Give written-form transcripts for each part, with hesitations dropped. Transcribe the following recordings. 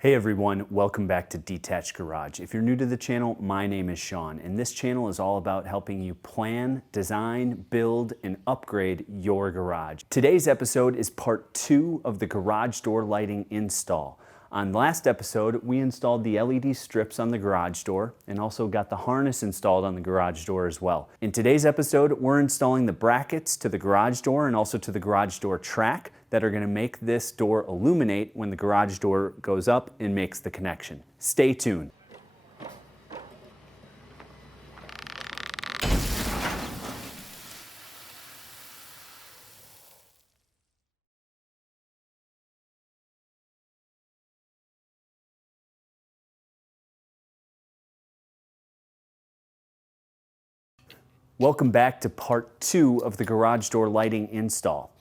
Hey everyone, welcome back to Detached Garage. If you're new to the channel, my name is Sean, and this channel is all about helping you plan, design, build, and upgrade your garage. Today's episode is part 2 of the garage door lighting install. On last episode, we installed the LED strips on the garage door and also got the harness installed on the garage door as well. In today's episode, we're installing the brackets to the garage door and also to the garage door track that are going to make this door illuminate when the garage door goes up and makes the connection. Stay tuned. Welcome back to part 2 of the garage door lighting install.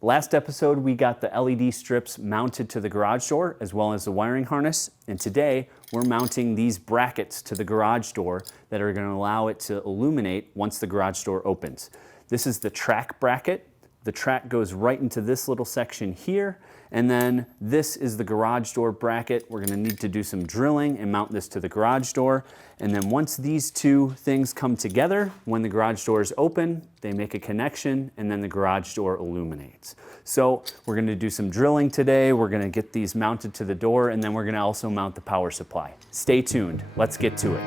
Last episode, we got the LED strips mounted to the garage door as well as the wiring harness. And today, we're mounting these brackets to the garage door that are going to allow it to illuminate once the garage door opens. This is the track bracket. The track goes right into this little section here. And then this is the garage door bracket. We're going to need to do some drilling and mount this to the garage door. And then once these two things come together, when the garage door is open, they make a connection and then the garage door illuminates. So we're going to do some drilling today. We're going to get these mounted to the door and then we're going to also mount the power supply. Stay tuned. Let's get to it.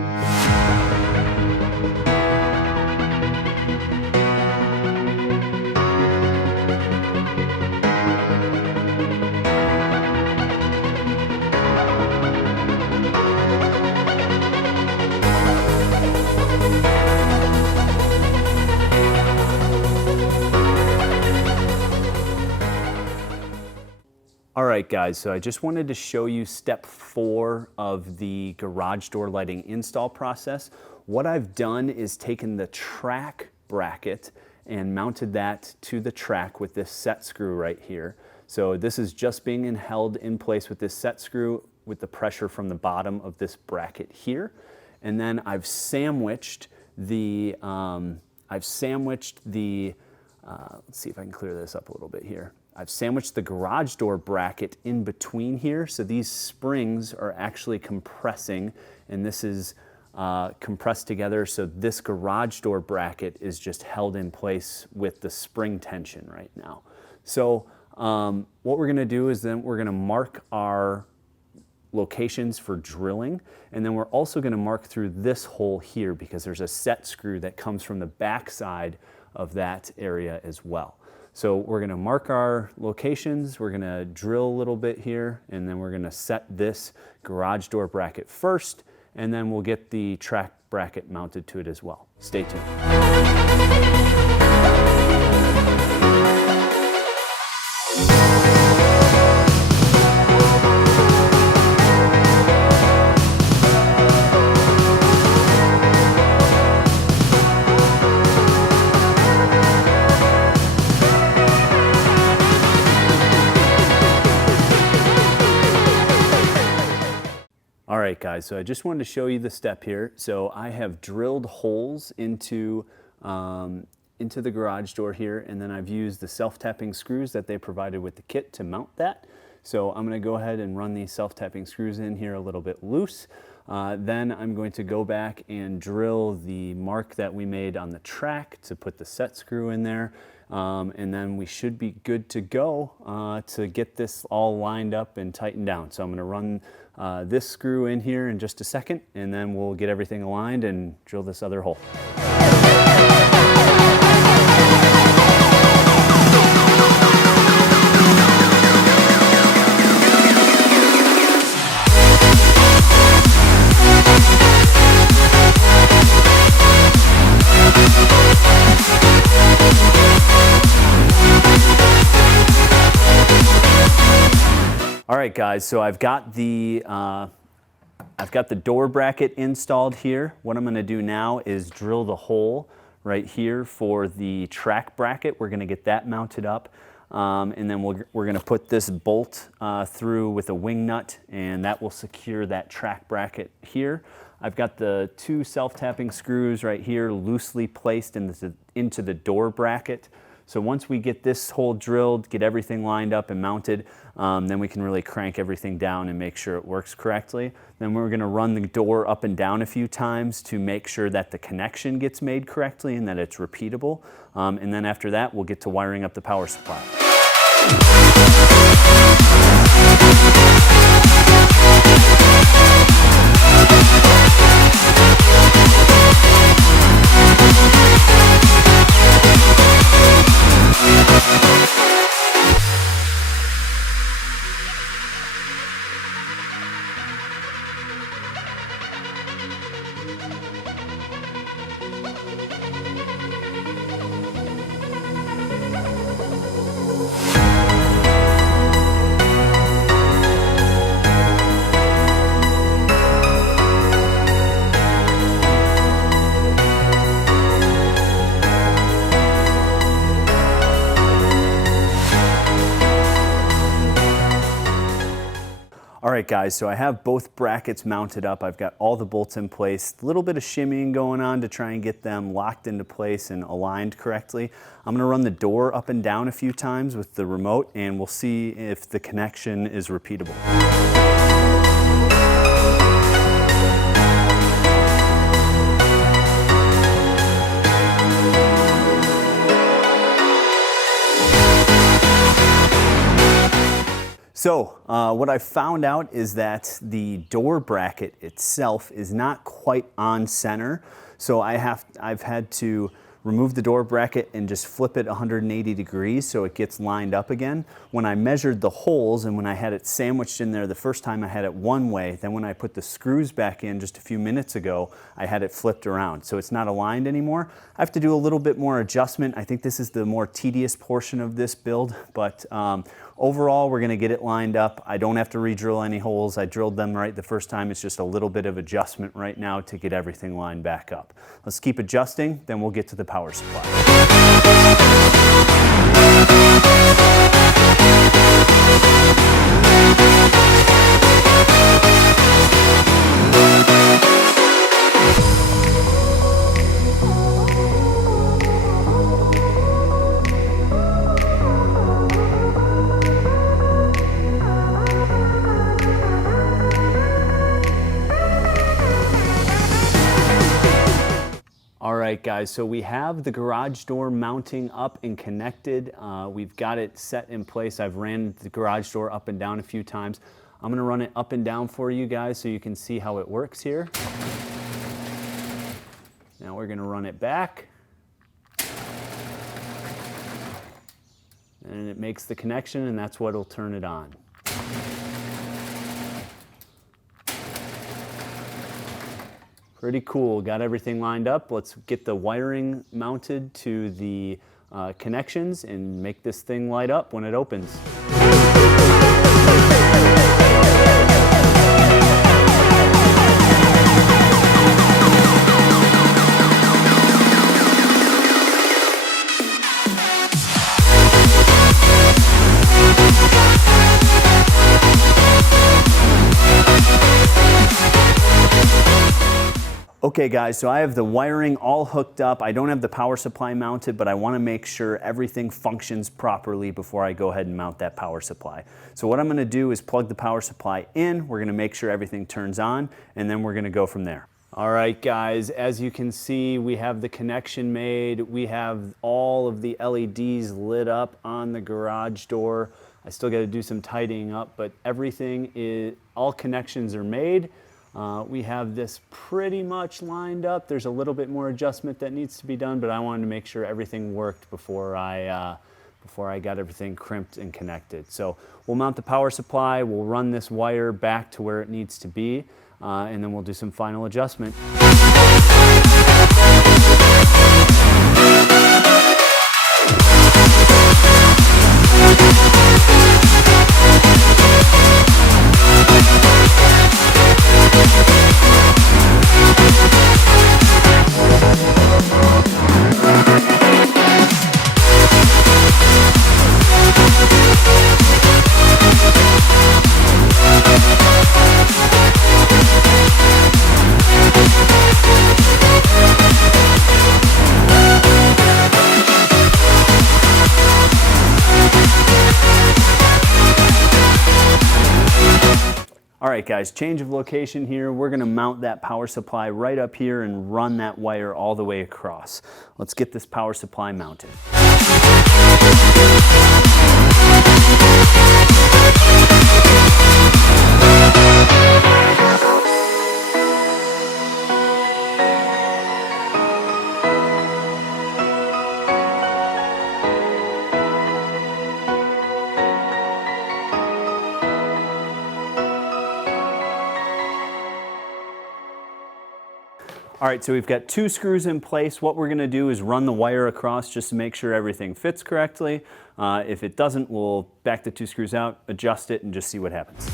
All right guys, so I just wanted to show you step 4 of the garage door lighting install process. What I've done is taken the track bracket and mounted that to the track with this set screw right here. So this is just being held in place with this set screw with the pressure from the bottom of this bracket here. And then I've sandwiched the, let's see if I can clear this up a little bit here. I've sandwiched the garage door bracket in between here, so these springs are actually compressing, and this is compressed together, so this garage door bracket is just held in place with the spring tension right now. So what we're going to do is then we're going to mark our locations for drilling, and then we're also going to mark through this hole here because there's a set screw that comes from the back side of that area as well. So we're going to mark our locations, we're going to drill a little bit here, and then we're going to set this garage door bracket first, and then we'll get the track bracket mounted to it as well. Stay tuned. All right guys, so I just wanted to show you the step here. So I have drilled holes into the garage door here, and then I've used the self-tapping screws that they provided with the kit to mount that. So I'm going to go ahead and run these self-tapping screws in here a little bit loose. Then I'm going to go back and drill the mark that we made on the track to put the set screw in there. And then we should be good to go to get this all lined up and tightened down. So I'm going to run this screw in here in just a second, and then we'll get everything aligned and drill this other hole. All right guys, so I've got the door bracket installed here. What I'm going to do now is drill the hole right here for the track bracket. We're going to get that mounted up, and then we're going to put this bolt through with a wing nut, and that will secure that track bracket here. I've got the 2 self-tapping screws right here loosely placed into the door bracket. So once we get this hole drilled, get everything lined up and mounted, then we can really crank everything down and make sure it works correctly. Then we're going to run the door up and down a few times to make sure that the connection gets made correctly and that it's repeatable. And then after that, we'll get to wiring up the power supply. All right guys, so I have both brackets mounted up. I've got all the bolts in place, a little bit of shimmying going on to try and get them locked into place and aligned correctly. I'm gonna run the door up and down a few times with the remote and we'll see if the connection is repeatable. So what I found out is that the door bracket itself is not quite on center. So I've had to remove the door bracket and just flip it 180 degrees so it gets lined up again. When I measured the holes and when I had it sandwiched in there the first time, I had it one way. Then when I put the screws back in just a few minutes ago, I had it flipped around. So it's not aligned anymore. I have to do a little bit more adjustment. I think this is the more tedious portion of this build, but overall, we're gonna get it lined up. I don't have to re-drill any holes. I drilled them right the first time. It's just a little bit of adjustment right now to get everything lined back up. Let's keep adjusting, then we'll get to the power supply. All right guys, so we have the garage door mounting up and connected. We've got it set in place. I've ran the garage door up and down a few times. I'm gonna run it up and down for you guys so you can see how it works here. Now we're gonna run it back. And it makes the connection and that's what'll turn it on. Pretty cool, got everything lined up. Let's get the wiring mounted to the connections and make this thing light up when it opens. Okay guys, so I have the wiring all hooked up. I don't have the power supply mounted, but I want to make sure everything functions properly before I go ahead and mount that power supply. So what I'm going to do is plug the power supply in. We're going to make sure everything turns on, and then we're going to go from there. All right guys, as you can see, we have the connection made. We have all of the LEDs lit up on the garage door. I still got to do some tidying up, but all connections are made. We have this pretty much lined up. There's a little bit more adjustment that needs to be done, but I wanted to make sure everything worked before I got everything crimped and connected. So we'll mount the power supply, we'll run this wire back to where it needs to be, and then we'll do some final adjustment. guys, change of location here. We're gonna mount that power supply right up here and run that wire all the way across. Let's get this power supply mounted. All right, so we've got 2 screws in place. What we're gonna do is run the wire across just to make sure everything fits correctly. If it doesn't, we'll back the 2 screws out, adjust it, and just see what happens.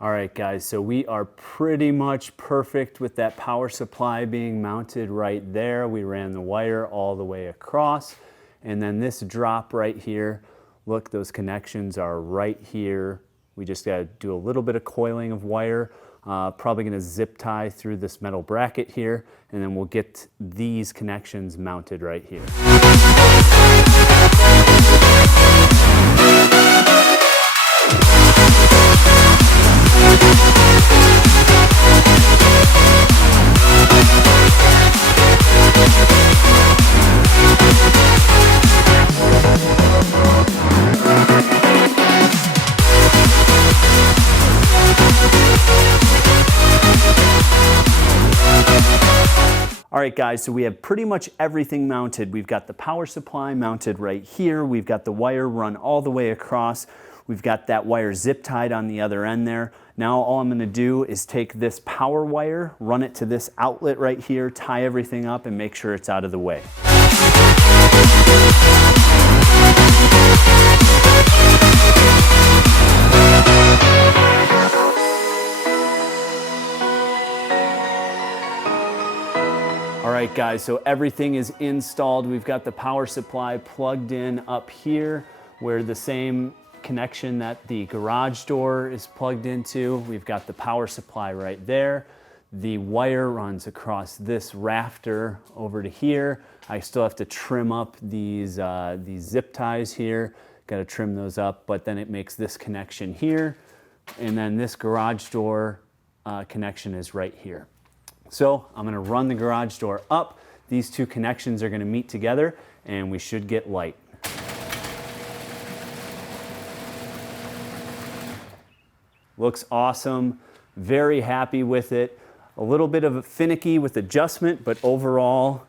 All right, guys, so we are pretty much perfect with that power supply being mounted right there. We ran the wire all the way across, and then this drop right here, look, those connections are right here. We just got to do a little bit of coiling of wire, probably going to zip tie through this metal bracket here, and then we'll get these connections mounted right here. All right, guys, so we have pretty much everything mounted. We've got the power supply mounted right here. We've got the wire run all the way across. We've got that wire zip tied on the other end there. Now all I'm gonna do is take this power wire, run it to this outlet right here, tie everything up, and make sure it's out of the way. All right, guys, so everything is installed. We've got the power supply plugged in up here where the same connection that the garage door is plugged into. We've got the power supply right there. The wire runs across this rafter over to here. I still have to trim up these zip ties here. Got to trim those up, but then it makes this connection here. And then this garage door connection is right here. So I'm gonna run the garage door up. These 2 connections are gonna meet together and we should get light. Looks awesome, very happy with it. A little bit of a finicky with adjustment, but overall,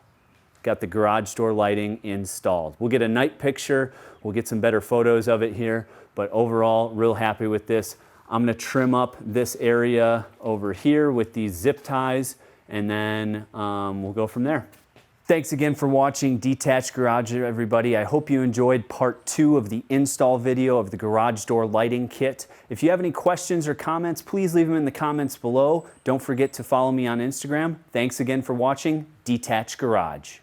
got the garage door lighting installed. We'll get a night picture, we'll get some better photos of it here, but overall, real happy with this. I'm gonna trim up this area over here with these zip ties, and then we'll go from there. Thanks again for watching Detached Garage, everybody. I hope you enjoyed part 2 of the install video of the garage door lighting kit. If you have any questions or comments, please leave them in the comments below. Don't forget to follow me on Instagram. Thanks again for watching Detached Garage.